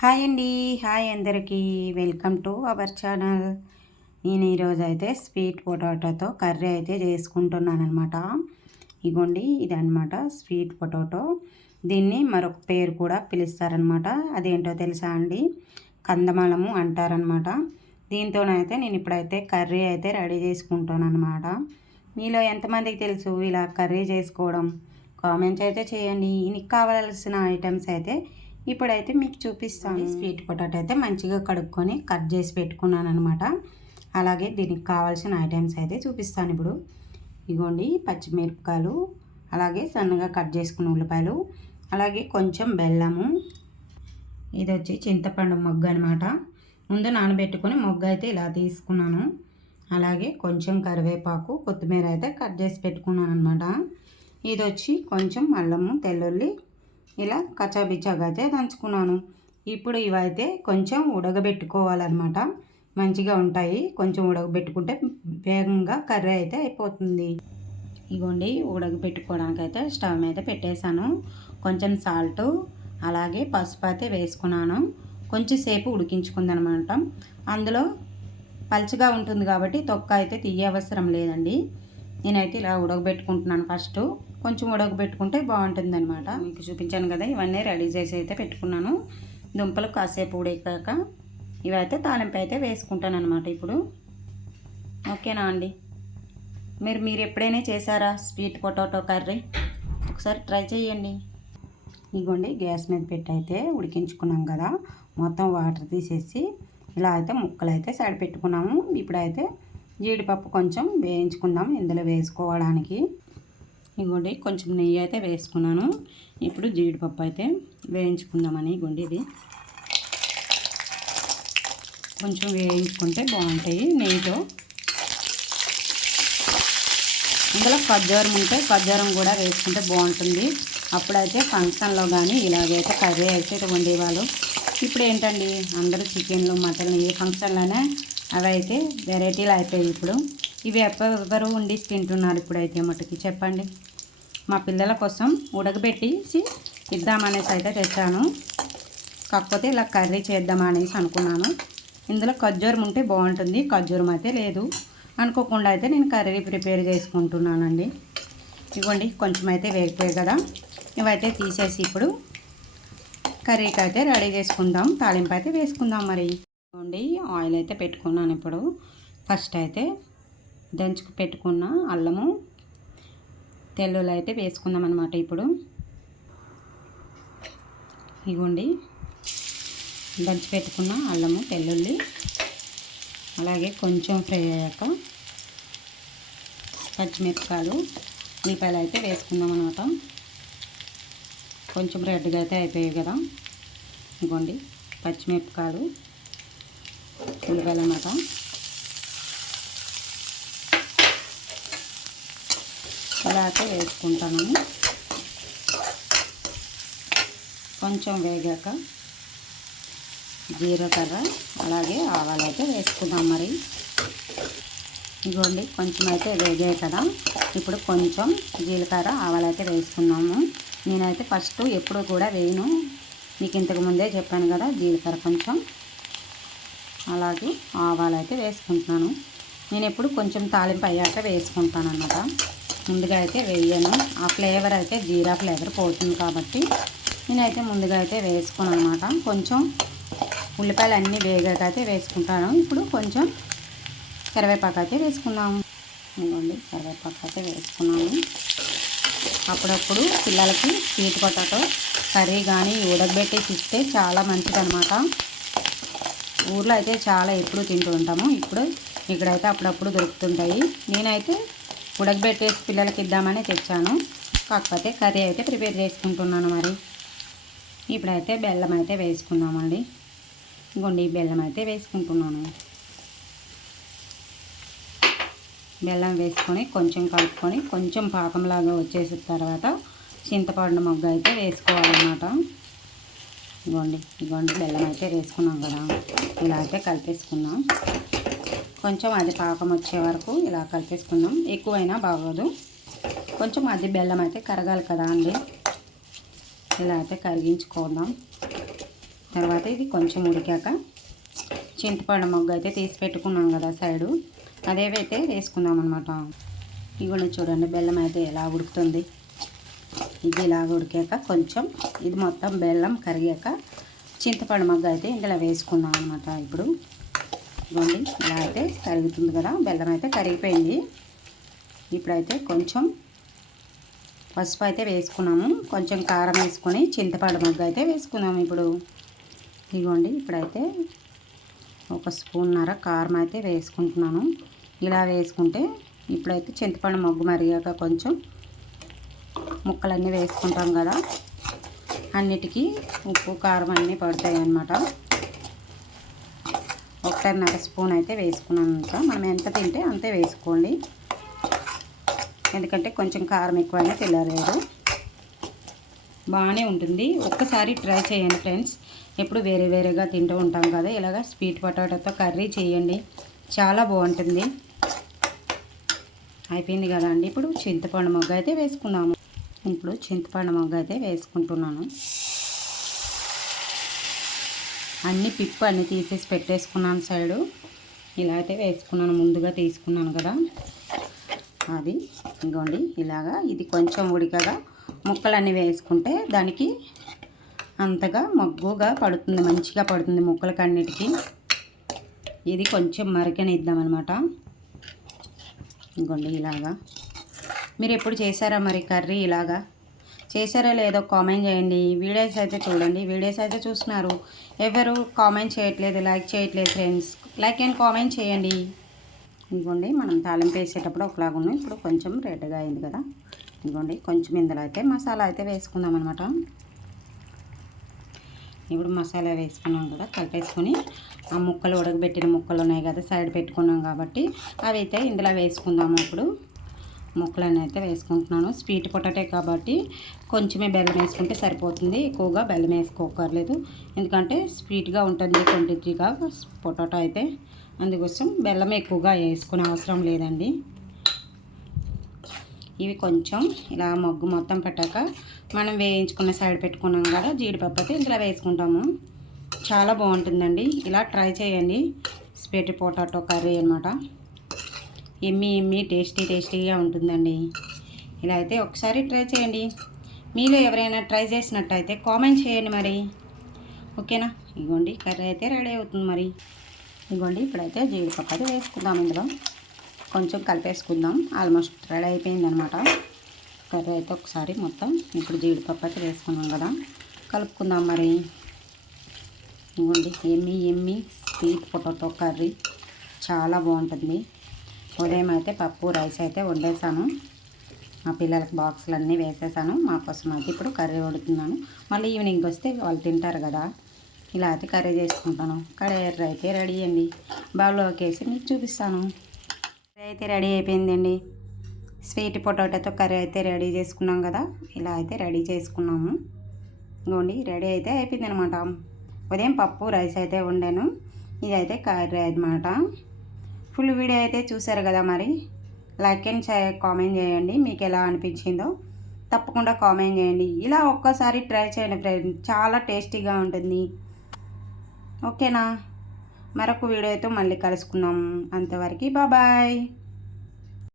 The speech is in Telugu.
హాయ్ అండి. హాయ్ అందరికీ. Welcome to our channel. నేను ఈరోజు అయితే స్వీట్ పొటాటోతో కర్రీ అయితే చేసుకుంటున్నాను అనమాట ఇగోండి ఇది స్వీట్ పొటాటో. దీన్ని మరొక పేరు కూడా పిలుస్తారనమాట అదేంటో తెలుసా అండి? కందమలము అంటారనమాట దీంతోనైతే నేను ఇప్పుడైతే కర్రీ అయితే రెడీ చేసుకుంటాను అనమాట మీలో ఎంతమందికి తెలుసు ఇలా కర్రీ చేసుకోవడం? కామెంట్స్ అయితే చేయండి. నీకు కావాల్సిన ఐటమ్స్ అయితే ఇప్పుడైతే మీకు చూపిస్తాను. స్వీట్ పొటాటో అయితే మంచిగా కడుక్కొని కట్ చేసి పెట్టుకున్నాను అనమాట అలాగే దీనికి కావాల్సిన ఐటమ్స్ అయితే చూపిస్తాను ఇప్పుడు. ఇగోండి పచ్చిమిరపకాయలు అలాగే సన్నగా కట్ చేసుకున్న ఉల్లిపాయలు అలాగే కొంచెం బెల్లము. ఇది వచ్చి చింతపండు మొగ్గ అనమాట ముందు నానబెట్టుకొని మొగ్గ అయితే ఇలా తీసుకున్నాను. అలాగే కొంచెం కరివేపాకు కొత్తిమీర అయితే కట్ చేసి పెట్టుకున్నాను అనమాట ఇది వచ్చి కొంచెం అల్లము తెల్లుల్లి ఇలా కచ్చాబిచ్చాగా అయితే దంచుకున్నాను. ఇప్పుడు ఇవైతే కొంచెం ఉడకబెట్టుకోవాలన్నమాట. మంచిగా ఉంటాయి. కొంచెం ఉడకబెట్టుకుంటే వేగంగా కర్రీ అయితే అయిపోతుంది. ఇగోండి ఉడకబెట్టుకోవడానికి అయితే స్టవ్ మీద పెట్టేశాను. కొంచెం సాల్ట్ అలాగే పసుపు అయితే వేసుకున్నాను. కొంచెం సేపు ఉడికించుకుందనమాట. అందులో పలుచగా ఉంటుంది కాబట్టి తొక్క అయితే తీయవసరం లేదండి. నేనైతే ఇలా ఉడకబెట్టుకుంటున్నాను ఫస్ట్. కొంచెం ఉడకబెట్టుకుంటే బాగుంటుంది అనమాట మీకు చూపించాను కదా ఇవన్నీ రెడీ చేసి అయితే పెట్టుకున్నాను. దుంపలు కాసేపు ఉడికాక ఇవైతే తాలింపు అయితే వేసుకుంటాను అనమాట ఇప్పుడు. ఓకేనా అండి? మీరు మీరు ఎప్పుడైనా చేశారా స్వీట్ పొటాటో కర్రీ? ఒకసారి ట్రై చేయండి. ఇగోండి గ్యాస్ మీద పెట్టి అయితే ఉడికించుకున్నాం కదా. మొత్తం వాటర్ తీసేసి ఇలా అయితే ముక్కలు అయితే సైడ్ పెట్టుకున్నాము ఇప్పుడైతే జీడిపప్పు కొంచెం వేయించుకుందాం ఇందులో వేసుకోవడానికి. ఇగోండి కొంచెం నెయ్యి అయితే వేసుకున్నాను. ఇప్పుడు జీడిపప్పు అయితే వేయించుకుందామని ఇగోండి ఇది. కొంచెం వేయించుకుంటే బాగుంటాయి నెయ్యితో. ఇందులో ఖజ్జూరం ఉంటే ఖజ్జూరం కూడా వేసుకుంటే బాగుంటుంది. అప్పుడైతే ఫంక్షన్లో కానీ ఇలాగైతే కర్రీ అయితే వండేవాళ్ళు. ఇప్పుడు ఏంటండి? అందరూ చికెన్లు మటన్లు ఏ ఫంక్షన్లోనే అవి అయితే వెరైటీలు అయిపోయాయి ఇప్పుడు. ఇవి ఎవరు వండి తింటున్నారు ఇప్పుడైతే మటుకి. చెప్పండి. మా పిల్లల కోసం ఉడకబెట్టేసి ఇద్దామనేసి అయితే తెచ్చాను. కాకపోతే ఇలా కర్రీ చేద్దామనేసి అనుకున్నాను. ఇందులో ఖర్జూరం ఉంటే బాగుంటుంది. ఖర్జూరం అయితే లేదు. అనుకోకుండా అయితే నేను కర్రీ ప్రిపేర్ చేసుకుంటున్నానండి. ఇవ్వండి కొంచెం అయితే వేగిపోయాయి కదా. ఇవైతే తీసేసి ఇప్పుడు కర్రీకి అయితే రెడీ చేసుకుందాం. తాలింపు అయితే వేసుకుందాం మరి. ఇవ్వండి ఆయిల్ అయితే పెట్టుకున్నాను ఇప్పుడు. ఫస్ట్ అయితే దంచుకు పెట్టుకున్న అల్లము తెల్లులు అయితే వేసుకుందాం అనమాట ఇప్పుడు. ఇగోండి. దంచి పెట్టుకున్న అల్లము తెల్లుల్లి అలాగే కొంచెం ఫ్రై అయ్యాక పచ్చిమిరపకాయలు ఉల్లిపాయలు అయితే వేసుకుందాం అనమాట కొంచెం రెడ్గా అయితే అయిపోయాయి కదా. ఇగోండి. పచ్చిమిరపకాయలు ఉల్లిపాయలు అన్నమాట అలా అయితే వేసుకుంటాను. కొంచెం వేగాక జీలకర్ర అలాగే ఆవాలు అయితే వేసుకుందాం మరి. ఇదిగోండి కొంచెం అయితే వేగాయి కదా. ఇప్పుడు కొంచెం జీలకర్ర ఆవాలైతే వేసుకున్నాము. నేనైతే ఫస్ట్ ఎప్పుడు కూడా వేయను. మీకు ఇంతకు ముందే చెప్పాను కదా జీలకర్ర కొంచెం. అలాగే ఆవాలు అయితే వేసుకుంటున్నాను. నేను ఎప్పుడు కొంచెం తాలింపు అయ్యాక వేసుకుంటాను అన్నమాట ముందుగా అయితే వేయను. ఆ ఫ్లేవర్ అయితే జీరా ఫ్లేవర్ పోతుంది కాబట్టి నేనైతే ముందుగా అయితే వేసుకున్నాను అనమాట కొంచెం ఉల్లిపాయలు అన్నీ వేగాక అయితే వేసుకుంటాను. ఇప్పుడు కొంచెం కరివేపాకు అయితే వేసుకుందాము ఇదిగోండి కరివేపాకు అయితే వేసుకున్నాను. అప్పుడప్పుడు పిల్లలకి స్వీట్ పొటాటో కర్రీ కానీ ఉడకబెట్టేసి ఇస్తే చాలా మంచిదనమాట ఊర్లో అయితే చాలా ఎప్పుడు తింటూ ఉంటాము. ఇప్పుడు ఇక్కడైతే అప్పుడప్పుడు దొరుకుతుంటాయి. నేనైతే ఉడకబెట్టేసి పిల్లలకి ఇద్దామని తెచ్చాను. కాకపోతే కర్రీ అయితే ప్రిపేర్ చేసుకుంటున్నాను మరి. ఇప్పుడైతే బెల్లం అయితే వేసుకుందామండి. ఇంకోండి బెల్లం అయితే వేసుకుంటున్నాను. బెల్లం వేసుకొని కొంచెం కలుపుకొని కొంచెం పాకంలాగా వచ్చేసిన తర్వాత చింతపండు మొగ్గ అయితే వేసుకోవాలన్నమాట. ఇగోండి ఇగోండి బెల్లం అయితే వేసుకున్నాం కదా. ఇలా అయితే కలిపేసుకున్నాం కొంచెం అది పాకం వచ్చే వరకు ఇలా కలిపేసుకున్నాం ఎక్కువైనా బాగోదు. కొంచెం అది బెల్లం అయితే కరగాలి కదా అండి. ఇలా అయితే కరిగించుకుందాం. తర్వాత ఇది కొంచెం ఉడికాక చింతపండు మొగ్గు అయితే తీసి పెట్టుకున్నాం కదా సైడు. అదేవైతే వేసుకుందాం అనమాట ఇవన్నీ చూడండి బెల్లం అయితే ఎలా ఉడుకుతుంది. ఇది ఇలాగ ఉడికాక కొంచెం ఇది మొత్తం బెల్లం కరిగాక చింతపండు మగ్గ అయితే ఇందులో వేసుకుందాం అనమాట ఇప్పుడు. ఇవ్వండి ఇలా అయితే కరుగుతుంది కదా బెల్లం అయితే కరిగిపోయింది. ఇప్పుడైతే కొంచెం పసుపు అయితే వేసుకున్నాము. కొంచెం కారం వేసుకొని చింతపండు మగ్గ అయితే వేసుకుందాము ఇప్పుడు. ఇదిగోండి ఇప్పుడైతే ఒక స్పూన్నర కారం అయితే వేసుకుంటున్నాను. ఇలా వేసుకుంటే ఇప్పుడైతే చింతపండు మగ్గు మరిగాక కొంచెం ముక్కలన్నీ వేసుకుంటాం కదా. అన్నిటికీ ఉప్పు కారం అన్నీ పడతాయి అన్నమాట ఒకటిన్నర స్పూన్ అయితే వేసుకున్నాను మనం ఎంత తింటే అంతే వేసుకోండి. ఎందుకంటే కొంచెం కారం ఎక్కువైనా తినలేదు. బాగానే ఉంటుంది. ఒక్కసారి ట్రై చేయండి ఫ్రెండ్స్. ఎప్పుడు వేరే వేరేగా తింటూ ఉంటాం కదా. ఇలాగ స్వీట్ పొటాటోతో కర్రీ చేయండి. చాలా బాగుంటుంది. అయిపోయింది కదా అండి ఇప్పుడు చింతపండు మొగ్గ అయితే వేసుకున్నాము. ఇప్పుడు చింతపండు మొగ్గ అయితే వేసుకుంటున్నాను. అన్ని పిప్పు అన్ని తీసేసి పెట్టేసుకున్నాను సైడు. ఇలా అయితే వేసుకున్నాను ముందుగా తీసుకున్నాను కదా. అది ఇంకోండి ఇలాగా ఇది కొంచెం ఉడికగా ముక్కలన్నీ వేసుకుంటే దానికి అంతగా మగ్గుగా పడుతుంది మంచిగా పడుతుంది ముక్కలకి అన్నిటికీ ఇది కొంచెం మరకనిద్దామన్నమాట. ఇంకోండి ఇలాగా మీరు ఎప్పుడు చేశారా మరి కర్రీ ఇలాగా? చేశారో లేదో కామెంట్ చేయండి. వీడియోస్ అయితే చూడండి. వీడియోస్ అయితే చూస్తున్నారు. ఎవరు కామెంట్ చేయట్లేదు లైక్ చేయట్లేదు ఫ్రెండ్స్. లైక్ అండ్ కామెంట్ చేయండి. ఇదిగోండి మనం తాలింపు వేసేటప్పుడు ఒకలాగా ఇప్పుడు కొంచెం రెడ్గా అయింది కదా. ఇదిగోండి కొంచెం ఇందులో అయితే మసాలా అయితే వేసుకుందాం అనమాట ఇప్పుడు మసాలా వేసుకున్నాం కదా కలిపేసుకొని ఆ ముక్కలు ఉడకబెట్టిన ముక్కలు ఉన్నాయి కదా సైడ్ పెట్టుకున్నాం కాబట్టి అవి అయితే ఇందులో వేసుకుందాము ఇప్పుడు ముక్కలను అయితే వేసుకుంటున్నాను. స్వీట్ పొటాటే కాబట్టి కొంచెమే బెల్లం వేసుకుంటే సరిపోతుంది. ఎక్కువగా బెల్లం వేసుకోకర్లేదు. ఎందుకంటే స్వీట్గా ఉంటుంది క్వాంటిటీగా పొటాటో అయితే. అందుకోసం బెల్లం ఎక్కువగా వేసుకునే అవసరం లేదండి. ఇవి కొంచెం ఇలా మగ్గు మొత్తం పెట్టాక మనం వేయించుకున్న సైడ్ పెట్టుకున్నాం కదా జీడిపప్పు అయితే ఇందులో వేసుకుంటాము. చాలా బాగుంటుందండి. ఇలా ట్రై చేయండి. స్వీట్ పొటాటో కర్రీ అనమాట ఎమ్మి ఎమ్మి టేస్టీ టేస్టీగా ఉంటుందండి. ఇలా అయితే ఒకసారి ట్రై చేయండి. మీలో ఎవరైనా ట్రై చేసినట్టయితే కామెంట్ చేయండి మరి. ఓకేనా? ఇగోండి కర్రీ అయితే రెడీ అవుతుంది మరి. ఇగోండి ఇప్పుడైతే జీడిపప్పు వేసుకుందాం ఇందులో. కొంచెం కలిపేసుకుందాం. ఆల్మోస్ట్ రెడీ అయిపోయిందనమాట. కర్రీ అయితే ఒకసారి మొత్తం ఇప్పుడు జీడిపప్పు అయితే వేసుకున్నాం కదా. కలుపుకుందాం మరి. ఇవ్వండి ఎమ్మి ఎమ్మి స్వీట్ పొటాటో కర్రీ. చాలా బాగుంటుంది. ఉదయం అయితే పప్పు రైస్ అయితే వండేసాను మా పిల్లలకి బాక్సులు అన్నీ వేసేసాను. మా కోసం అయితే ఇప్పుడు కర్రీ వండుతున్నాను. మళ్ళీ ఈవినింగ్ వస్తే వాళ్ళు తింటారు కదా. ఇలా అయితే కర్రీ చేసుకుంటాను. కర్రీ అయితే రెడీ అండి. బౌల్లోకి వేసి మీకు చూపిస్తాను. కర్రీ అయితే రెడీ అయిపోయిందండి. స్వీట్ పొటాటోతో కర్రీ అయితే రెడీ చేసుకున్నాం కదా. ఇలా అయితే రెడీ చేసుకున్నాము. ఇంకోండి రెడీ అయితే అయిపోయింది అనమాట ఉదయం పప్పు రైస్ అయితే వండాను. ఇదైతే కర్రీ అనమాట ఫుల్ వీడియో అయితే చూసారు కదా మరి? లైక్ అండ్ కామెంట్ చేయండి. మీకు ఎలా అనిపించిందో తప్పకుండా కామెంట్ చేయండి. ఇలా ఒక్కసారి ట్రై చేయండి ఫ్రెండ్ చాలా టేస్టీగా ఉంటుంది. ఓకేనా మరొక వీడియోతో మళ్ళీ కలుసుకుందాం. అంతవరకు బాబాయ్